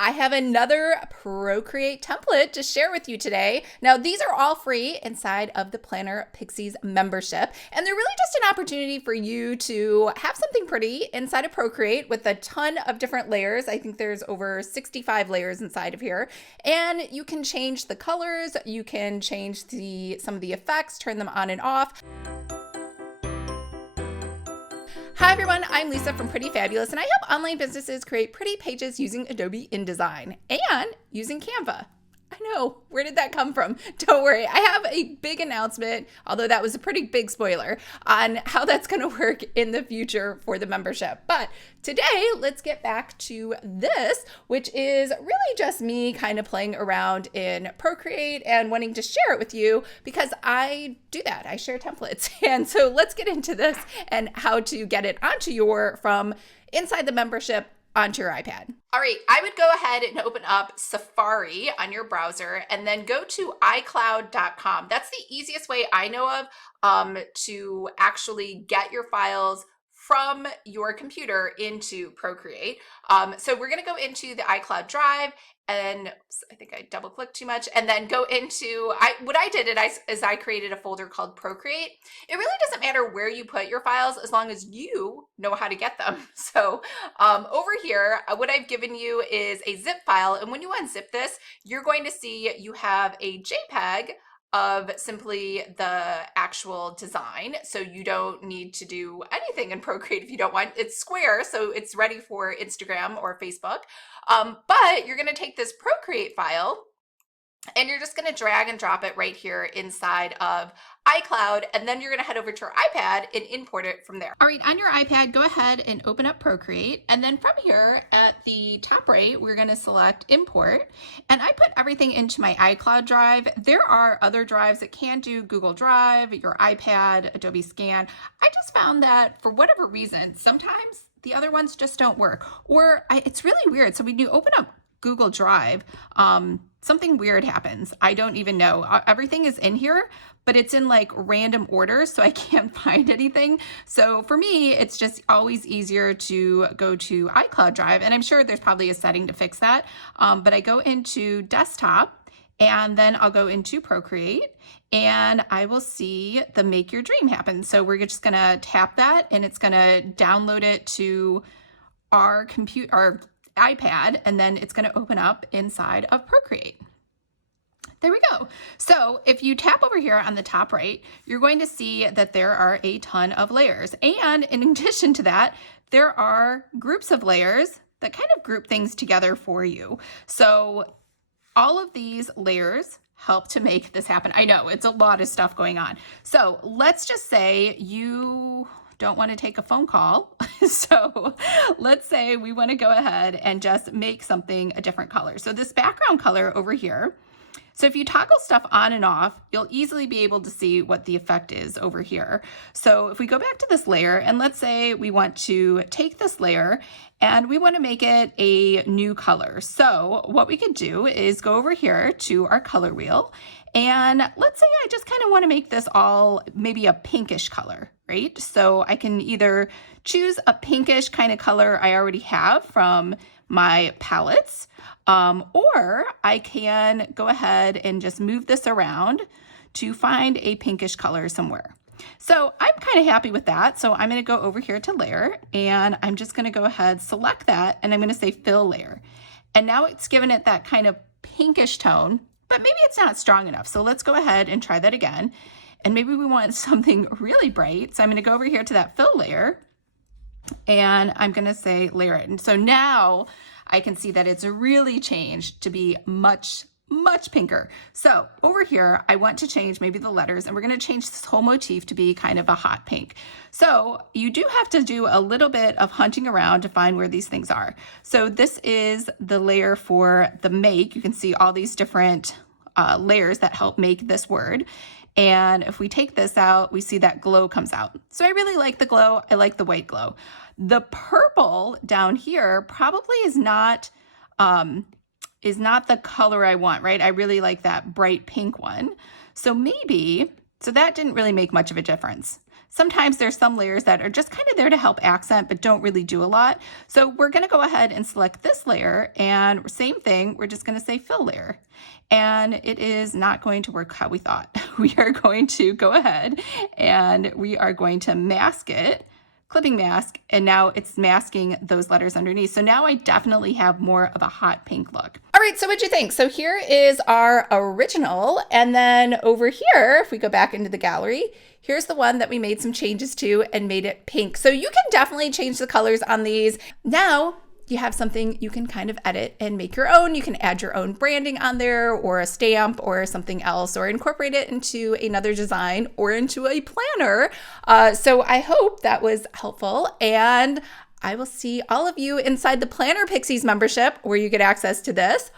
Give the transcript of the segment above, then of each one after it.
I have another Procreate template to share with you today. Now, these are all free inside of the Planner Pixies membership, and they're really just an opportunity for you to have something pretty inside of Procreate with a ton of different layers. I think there's over 65 layers inside of here, and you can change the colors, you can change some of the effects, turn them on and off. Hi everyone, I'm Lisa from Pretty Fabulous, and I help online businesses create pretty pages using Adobe InDesign and using Canva. I know, where did that come from? Don't worry, I have a big announcement, although that was a pretty big spoiler, on how that's going to work in the future for the membership. But today, let's get back to this, which is really just me kind of playing around in Procreate and wanting to share it with you because I do that. I share templates. And so let's get into this and how to get it from inside the membership onto your iPad. All right, I would go ahead and open up Safari on your browser and then go to iCloud.com. That's the easiest way I know of to actually get your files from your computer into Procreate. So we're gonna go into the iCloud Drive, and I think I double clicked too much, and then go into, what I did is I created a folder called Procreate. It really doesn't matter where you put your files as long as you know how to get them. So over here, what I've given you is a zip file, and when you unzip this, you're going to see you have a JPEG of simply the actual design. So you don't need to do anything in Procreate if you don't want. It's square, so it's ready for Instagram or Facebook. But you're gonna take this Procreate file and you're just gonna drag and drop it right here inside of iCloud, and then you're gonna head over to your iPad and import it from there. All right, on your iPad, go ahead and open up Procreate, and then from here at the top right, we're gonna select Import, and I put everything into my iCloud drive. There are other drives that can do Google Drive, your iPad, Adobe Scan. I just found that for whatever reason, sometimes the other ones just don't work, or it's really weird. So when you open up Google Drive, something weird happens. I don't even know. Everything is in here, but it's in like random order, so I can't find anything. So for me, it's just always easier to go to iCloud Drive, and I'm sure there's probably a setting to fix that. But I go into Desktop, and then I'll go into Procreate, and I will see the Make Your Dream Happen. So we're just gonna tap that, and it's gonna download it to our computer, our iPad, and then it's going to open up inside of Procreate. There we go. So if you tap over here on the top right, you're going to see that there are a ton of layers. And in addition to that, there are groups of layers that kind of group things together for you. So all of these layers help to make this happen. I know it's a lot of stuff going on. So let's just say you don't want to take a phone call. So let's say we want to go ahead and just make something a different color. So this background color over here, so if you toggle stuff on and off, you'll easily be able to see what the effect is over here. So if we go back to this layer, and let's say we want to take this layer and we want to make it a new color. So what we could do is go over here to our color wheel, and let's say I just kind of want to make this all maybe a pinkish color, right? So I can either choose a pinkish kind of color I already have from my palettes, or I can go ahead and just move this around to find a pinkish color somewhere. So I'm kind of happy with that. So I'm going to go over here to layer, and I'm just going to go ahead, select that, and I'm going to say fill layer. And now it's given it that kind of pinkish tone, but maybe it's not strong enough. So let's go ahead and try that again. And maybe we want something really bright. So I'm going to go over here to that fill layer, and I'm going to say layer it. And so now I can see that it's really changed to be much pinker. So over here, I want to change maybe the letters, and we're going to change this whole motif to be kind of a hot pink. So you do have to do a little bit of hunting around to find where these things are. So this is the layer for the make. You can see all these different layers that help make this word. And if we take this out, we see that glow comes out. So I really like the glow. I like the white glow. The purple down here probably is not the color I want, right? I really like that bright pink one. So maybe, so that didn't really make much of a difference. sometimes there's some layers that are just kind of there to help accent but don't really do a lot. So we're going to go ahead and select this layer, and same thing, we're just going to say fill layer. And it is not going to work how we thought. We are going to go ahead and we are going to mask it, clipping mask, and now it's masking those letters underneath. So now I definitely have more of a hot pink look. All right, so what'd you think? So here is our original, and then over here, if we go back into the gallery, here's the one that we made some changes to and made it pink. So you can definitely change the colors on these. Now you have something you can kind of edit and make your own. You can add your own branding on there, or a stamp or something else, or incorporate it into another design or into a planner. So I hope that was helpful, and I will see all of you inside the Planner Pixies membership, where you get access to this,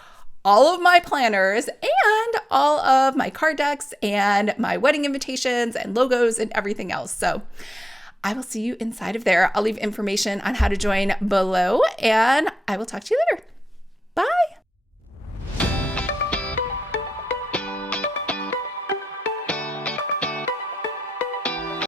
all of my planners, and all of my card decks and my wedding invitations and logos and everything else. So I will see you inside of there. I'll leave information on how to join below, and I will talk to you later.